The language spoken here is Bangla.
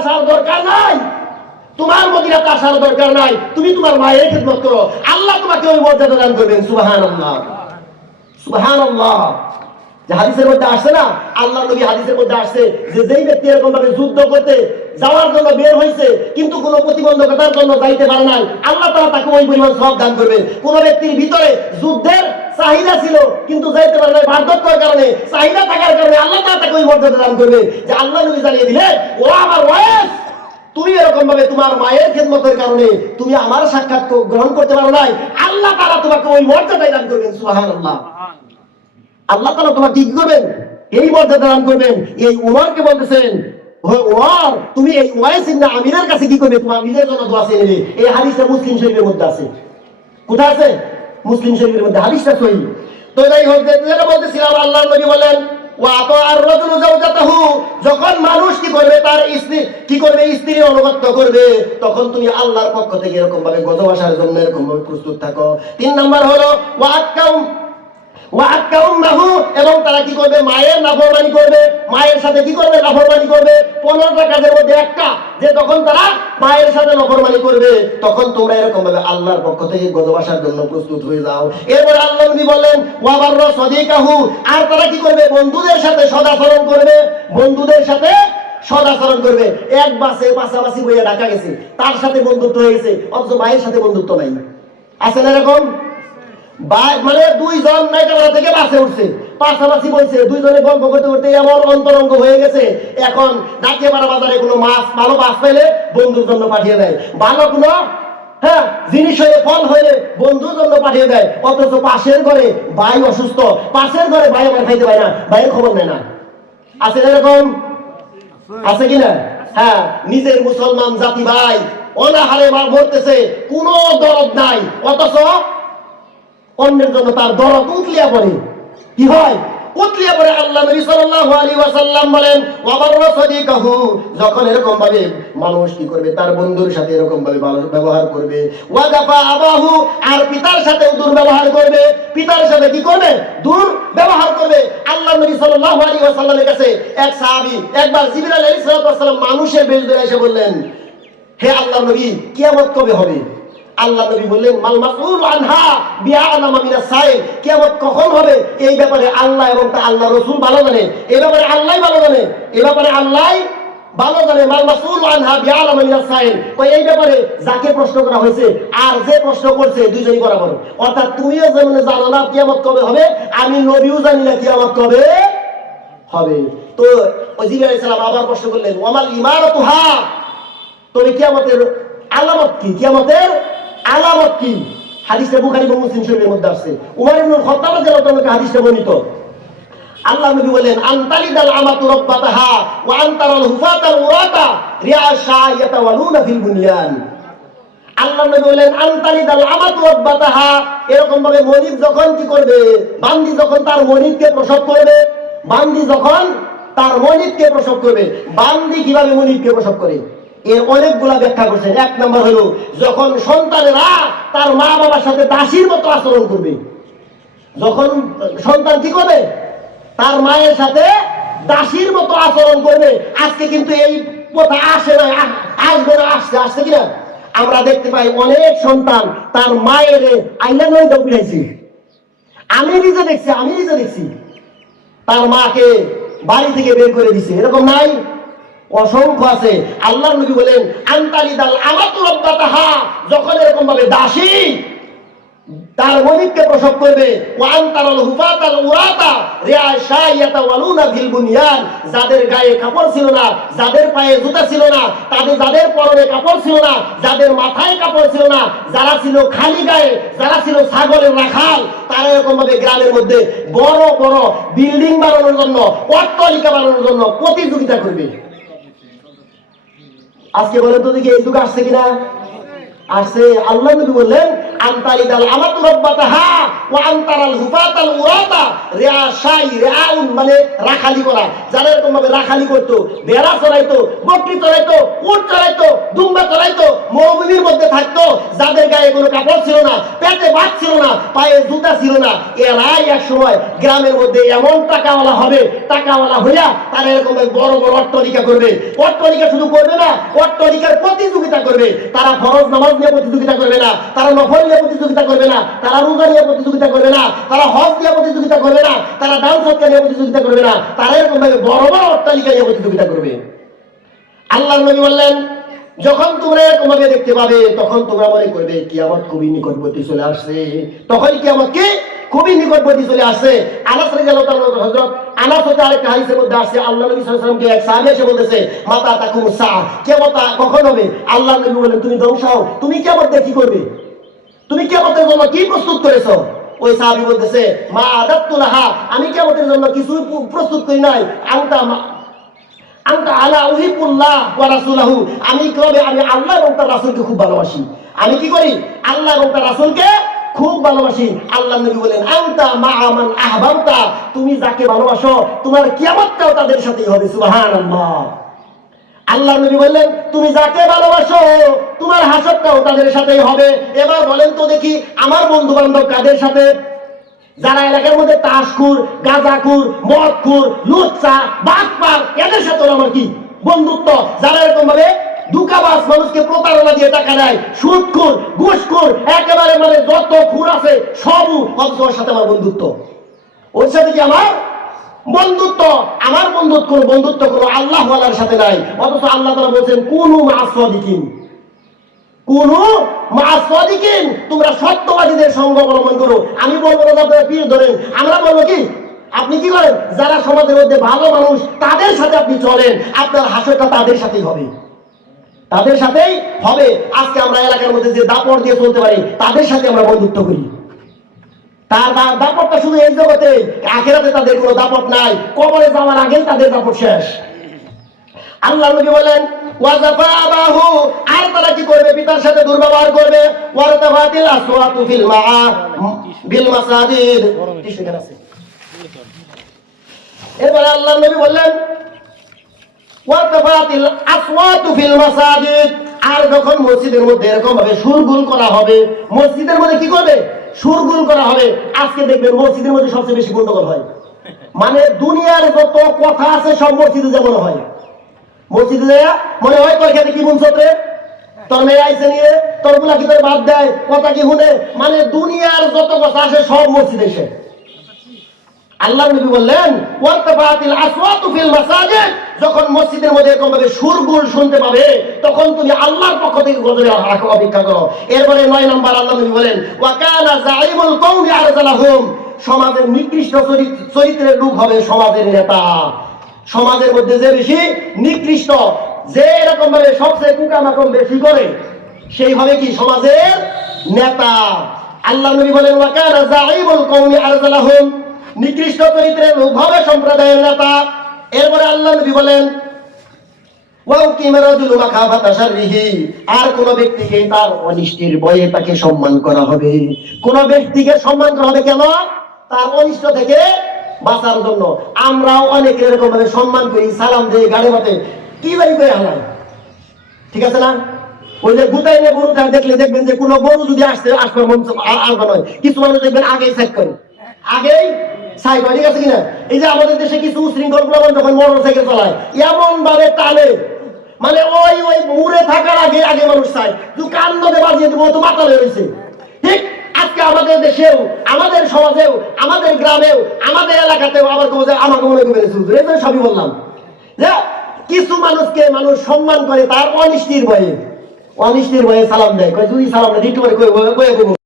আসার দরকার নাই, তোমার মদিনাতে আসার দরকার নাই, তুমি তোমার মায়ের খেদমত করো, আল্লাহ তোমাকে ওই মর্যাদা দান করবেন। সুবহানাল্লাহ, সুবহানাল্লাহ। যে হাদিসের মধ্যে আসছে না, আল্লাহ নবী হাদিসের মধ্যে আসছে যে যেই ব্যক্তি এরকম ভাবে যুদ্ধ করতে যাওয়ার জন্য বের হয়েছে কিন্তু কোনো প্রতিবন্ধকতার জন্য যাইতে পারে নাই, আল্লাহ তাআলা তাকে ওই পরিমাণ সওয়াব দান করবেন। কোন ব্যক্তির ভিতরে যুদ্ধের চাহিদা ছিল কিন্তু যাইতে পারে নাই, বার্ধক্যের কারণে, চাহিদা থাকার কারণে আল্লাহ তাআলা তাকে ওই মর্যাদা দান করবেন যে আল্লাহ নবী জানিয়ে দিলেন, ও আমার ওয়াইফ, তুমি এরকম ভাবে তোমার মায়ের খেদমতের কারণে তুমি আমার সাক্ষাৎ গ্রহণ করতে পারো নাই, আল্লাহ তাআলা তোমাকে ওই মর্যাদা দান করবেন। সুবহানাল্লাহ। আল্লাহ তাআলা তোমাকে কি করবেন? এই মর্যাদা দান করবেন। এই উমরকে বলতেছেন, উমর তুমি এই উওয়াইস ইবনে আমিরের কাছে কি করবে? তোমার নিজের জন্য দোয়া চেয়ে নেবে। এই হাদিসটা মুসলিম শরীফের মধ্যে আছে। কোথায় আছে? মুসলিম শরীফের মধ্যে, হাদিসটা সহিহ। তো যাই হোক, যেটা বলতেছিলাম, আল্লাহর নবী বলেন যখন মানুষ কি করবে, তার স্ত্রী কি করবে, স্ত্রীর অনুগত্য করবে, তখন তুমি আল্লাহর পক্ষ থেকে এরকম ভাবে গজব আসার জন্য এরকম ভাবে প্রস্তুত থাকো। 3 নাম্বার হলো এবং তারা কি করবে, মায়ের নাফরমানি করবে, মায়ের সাথে কি করবে, নাফরমানি করবে। 15টা কাজের মধ্যে একটা, যে তখন তারা মায়ের সাথে নাফরমানি করবে তখন তোমরা এরকম ভাবে আল্লাহর পক্ষ থেকে গজব আসার জন্য প্রস্তুত হয়ে যাও। এরপর আল্লাহ নবী বললেন ওয়াবাররা সাদিকাহু, আর তারা কি করবে, বন্ধুদের সাথে সদাচরণ করবে, বন্ধুদের সাথে সদাচরণ করবে। এক বাসে পাশাপাশি বইয়া ঢাকা গেছে, তার সাথে বন্ধুত্ব হয়ে গেছে, অথচ মায়ের সাথে বন্ধুত্ব নাই। আছে না এরকম? মানে 2 জন নাইটাপাড়া থেকে বাসে উঠছে, পাশাপাশি বলছে, 2 জনে গল্প করতে করতে এমন অন্তরঙ্গ হয়ে গেছে, এখন নাটিয়াপাড়া বাজারে কোনো মাছ ভালো মাছ পেলে বন্ধুর জন্য পাঠিয়ে দেয়, ভালো কোনো জিনিস হয়ে ফল হয়ে বন্ধুর জন্য পাঠিয়ে দেয়। অথচ পাশের ঘরে ভাই অসুস্থ, পাশের ঘরে ভাই আমার খাইতে পায় না, ভাইয়ের খবর নেয় না। আছে এরকম? আছে কিনা? হ্যাঁ, নিজের মুসলমান জাতি ভাই অনাহারে মরতেছে, কোনো দরদ নাই, অথচ অন্যের জন্য তার দরদ উতলিয়া পড়ে। কি হয়? উতলিয়া পড়ে। আল্লাহ নবী সাল্লাল্লাহু আলাইহি ওয়াসাল্লাম বলেন ওয়াবাররা সাদিকাহু, যখন এরকম ভাবে মানুষ কি করবে, তার বন্ধুর সাথে এরকম ভাবে ভালো ব্যবহার করবে। ওয়াজাফা আবাহু, আর পিতার সাথে দুর্ব্যবহার করবে, পিতার সাথে কি করবে, দুর্ব্যবহার করবে। আল্লাহ নবী সাল্লাল্লাহু আলাইহি ওয়াসাল্লামের কাছে এক সাহাবী একবার জিবরাইল আলাইহিস সালাম মানুষের বেশ ধরে এসে বললেন, হে আল্লাহর নবী, কিয়ামত কবে হবে? আল্লাহ নবী বললেন মাল মাসউল আনহা বিআলামা মিনাস সাইল, কিয়ামত কখন হবে এই ব্যাপারে আল্লাহ এবং তা আল্লাহ রাসূল ভালো জানে, এই ব্যাপারে আল্লাহই ভালো জানে, এই ব্যাপারে আল্লাহই ভালো জানে। মাল মাসউল আনহা বিআলামা মিনাস সাইল, তো এই ব্যাপারে যাকে প্রশ্ন করা হয়েছে আর যে প্রশ্ন করছে দুইজনই বরাবর। অর্থাৎ তুমিও যেমন জানো না কিয়ামত কবে হবে, আমি নবীও জানি না কিয়ামত কবে হবে। তো জিবরাইল আলাইহিস সালাম আবার প্রশ্ন করলেন ওয়ামাল ইমারাতুহা, তবে কিয়ামতের আলামত কি, কিয়ামতের আলামত কি? হাদিসটা বুখারী এবং মুসলিম শরীফের মধ্যে আছে। উমর ইবনে খাত্তাব রাদিয়াল্লাহু আনহু হাদিসটা বর্ণিত। আল্লাহ নবী বলেন আনতালিদাল আমাতু রাব্বাতাহা ওয়া আনতারাল হুফাতাল উরাতা রিআ শাইয়াতা ওয়ালুনা ফিল বুনিয়ান। আল্লাহ নবী বলেন আনতালিদাল আমাতু রাব্বাতাহা, এরকম ভাবে মনিব যখন কি করবে, বান্দি যখন তার মনিবকে প্রসব করবে, বান্দি যখন তার মনিবকে প্রসব করবে। বান্দি কিভাবে মনিবকে প্রসব করে এর অনেকগুলা ব্যাখ্যা করছেন। 1 নম্বর হলো যখন সন্তানেরা তার মা বাবার সাথে দাসীর মতো আচরণ করবে, যখন সন্তান কি করবে, তার মায়ের সাথে দাসীর মতো আচরণ করবে। আজকে কিন্তু এই কথা আসে না, আসবে না, আসছে কিনা আমরা দেখতে পাই অনেক সন্তান তার মায়ের আইল্যান্ড পিড়াইছে। আমি নিজে দেখছি তার মাকে বাড়ি থেকে বের করে দিছে, এরকম নাই? অসংখ্য আছে। আল্লাহর নবী বলেন আনতালিদাল আমাতু রাব্বাতাহা, যখন এরকম ভাবে দাসী তার মনিবকে প্রসব করবে। ওয়া আনতারাল হুফাতাল উরাতা রিআ শাইয়াতা ওয়ালুনা ফিল বুনিয়ান, যাদের গায়ে কাপড় ছিল না, যাদের পায়ে জুতা ছিল না, যাদের পরনে কাপড় ছিল না, যাদের মাথায় কাপড় ছিল না, যারা ছিল খালি গায়ে, যারা ছিল ছাগলের রাখাল, তারা এরকম ভাবে গ্রামের মধ্যে বড় বড় বিল্ডিং বানানোর জন্য, অট্টালিকা বানানোর জন্য প্রতিযোগিতা করবে। আজকে বলেন তো দেখি এই যুগ আসছে কিনা? আসছে। আল্লাহ নবী বললেন আনতালিদাল আমাতু রাব্বাতাহা ওয়া আনতারাল হুফাতাল উরাতা রিয়াশাই রিয়াউন মানে রাখালি করা। যারা এরকম ভাবে রাখালি করতো, ভেড়া চড়াইতো, বকরি চড়াইতো, উট চড়াইতো, দুম্বা চড়াইতো, মরুভূমির মধ্যে থাকতো, যাদের গায়ে কোনো কাপড় ছিল না, পেটে ভাত ছিল না, পায়ে জুতা ছিল না, এরাই এক সময় গ্রামের মধ্যে এমন টাকাওয়ালা হবে, টাকাওয়ালা হইয়া তারা এরকম বড় বড় অট্টালিকা করবে। অট্টালিকা শুধু করবে না, অট্টালিকার প্রতিযোগিতা করবে। তারা ফরজ নামাজ নিয়ে প্রতিযোগিতা করবে না, তারা নফল নিয়ে প্রতিযোগিতা করবে না, তারা রোজা নিয়ে প্রতিযোগিতা করবে না, তারা হজ নিয়ে প্রতিযোগিতা করবে না, তারা দান সৎকার নিয়ে প্রতিযোগিতা করবে না, তারা এরকম ভাবে বড় বড় অট্টালিকা নিয়ে প্রতিযোগিতা করবে। আল্লাহর নবী বললেন, যখন তোমরা এরকম ভাবে দেখতে পাবে তখন তোমরা মনে করবে কিয়ামত খুবই নিকটবর্তী চলে আসছে। তখন কিয়ামত কি খুবই নিকটবর্তী চলে আসছে। আনাস রাদিয়াল্লাহু তাআলা হযরত আনাস হতে আরেকটা হাদিসের মধ্যে আসছে, আল্লাহ নবী সাল্লাল্লাহু আলাইহি ওয়াসাল্লামকে এক সাহাবী এসে বলতেছে, মাতা তাকুম সা, কিয়ামত কখন হবে? আল্লাহ নবী বলেন, তুমি ধ্বংস হও, তুমি কিয়ামতে কি করবে? তুমি কিয়ামতের জন্য কি প্রস্তুত করেছো? ওই সাহাবী বলতেছে, মা আদাতু লাহা, আমি কিয়ামতের জন্য কিছু প্রস্তুত করি নাই। আলা উহিবুল্লাহ ওয়া রাসূলুহু, আমি আল্লাহ এবং তার রাসূলকে খুব ভালোবাসি। আমি কি করি? আল্লাহ এবং তার রাসূলকে খুব ভালোবাসি। আল্লাহ নবী বলেন, আনতা মা'a মান আহবাবতা, তুমি যাকে ভালোবাসো তোমার কিয়ামতটাও তাদের সাথেই হবে। সুবহানাল্লাহ। আল্লাহ নবী বললেন, তুমি যাকে ভালোবাসো তোমার হাসরটাও তাদের সাথেই হবে। এবার বলেন তো দেখি, আমার বন্ধু বান্ধব কাদের সাথে? যারা এলাকার মধ্যে তাসখুর, গাঁজাখুর, মদখুর, লুচ্চা, বাটপার, এদের সাথে আমার কি বন্ধুত্ব? যারা এরকম ভাবে দুকাবাজ, মানুষকে প্রতারণা দিয়ে টাকা দেয়, সুদখুর, ঘুষখুর, একেবারে মানে যত খুর আছে সবও, অথচ ওর সাথে আমার বন্ধুত্ব। ওর সাথে কি আমার বন্ধুত্ব? আমার বন্ধুত্ব কোনো আল্লাহ ওয়ালার সাথে নাই। অথচ আল্লাহ তাআলা বলেছেন, কুনু মা'আস সাদিকিন, কুনু মা'আস সাদিকিন, তোমরা সত্যবাদীদের সঙ্গ অবলম্বন করো। আমি বলবো না আপনারা পীর ধরেন, আমরা বলবো কি, আপনি কি করেন? যারা সমাজের মধ্যে ভালো মানুষ তাদের সাথে আপনি চলেন, আপনার হাসরটা তাদের সাথেই হবে, তাদের সাথেই হবে। আজকে আমরা এলাকার মধ্যে যে দাপট দিয়ে চলতে পারি, তাদের সাথে আমরা বন্ধুত্ব করি। তার দাপটটা শুধু এই জগতে, আখিরাতে তাদের কোনো দাপট নাই। কবরে যাওয়ার আগেই তাদের দাপট শেষ। আল্লাহ নবী বলেন, ওয়াজাফাবাহু, আর তারা কি করবে? পিতার সাথে দুর্ব্যবহার করবে। ওয়ারতাফাতিল আসওয়াতু ফিল বিল মাসাজিদ। এরপরে আল্লাহ নবী বললেন, ওয়ারতাফাতিল আসওয়াতু ফিল মাসাজিদ, আর যখন মসজিদের মধ্যে এরকম ভাবে সুরগুল করা হবে, মসজিদের মধ্যে কি করবে? সুরগুল করা হবে। আজকে দেখবেন মসজিদের মধ্যে সবচেয়ে বেশি গন্ডগোল হয়, মানে দুনিয়ার যত কথা আছে সব মসজিদে যেমন হয়। মসজিদে যায় মনে হয় তোর খেতে কি বুনছ রে, তোর মেয়ে আইসে নিয়ে, তোর গুলা কি তোর বাদ দেয়, কথা কি শুনে, মানে দুনিয়ার যত কথা আসে সব মসজিদে এসে। আল্লাহ নবী বললেন, ওয়ারতাফাতিল আসওয়াতু ফিল মাসাজিদ, যখন মসজিদের মধ্যে এরকম ভাবে সুরগুল শুনতে পাবে তখন তুমি আল্লাহর পক্ষ থেকে গজবের অপেক্ষা করো। এরপরে 9 নম্বর আল্লাহ নবী বলেন, ওয়া কানা যাইমুল কওমি আরজালাহুম, সমাজের নিকৃষ্ট চরিত্রের লোক হবে সমাজের নেতা। সমাজের মধ্যে যে বেশি নিকৃষ্ট, যে এরকম ভাবে সবচেয়ে কুকামাকম বেশি করে, সেই হবে কি সমাজের নেতা। আল্লাহ নবী বলেন, ওয়া কানা যাইমুল কওমি আরজালাহুম, নিকৃষ্ট চরিত্রের লোক হবে সম্প্রদায়ের নেতা। এরপরে আল্লাহ নবী বলেন, আর কোন ব্যক্তিকে তার অনিষ্টের ভয়ে তাকে সম্মান করা হবে। কোন ব্যক্তিকে সম্মান করা হবে কেন? তার অনিষ্ট থেকে বাঁচার জন্য। আমরাও অনেকে এরকম ভাবে সম্মান করি, সালাম দিই, গাড়ি বাতে কি বাড়ি করে হালাই, ঠিক আছে না? ওই যে গুতাই নিয়ে গরু দেখলে দেখবেন যে কোনো গরু যদি আসবার মন আসবে নয়, কিছু মানুষ দেখবেন আগেই সাইড করে, আগেই সাইড হয়, ঠিক আছে কিনা? এই যে আমাদের দেশে কিছু উশৃঙ্খল প্রবণ যখন মোটর সাইকেল চালায় এমন ভাবে টানে, মানে ওই মুড়ে থাকার আগে আগে মানুষ চায় কান্দে বাজিয়ে দেবো, তো মাতাল হয়েছে। ঠিক আজকে আমাদের দেশেও, আমাদের সমাজেও, আমাদের গ্রামেও, আমাদের এলাকাতেও আবার আমাকে মনে করে সবই বললাম যে কিছু মানুষকে মানুষ সম্মান করে তার অনিষ্টির ভয়ে সালাম দেয়। যদি সালাম দেয় একটু করে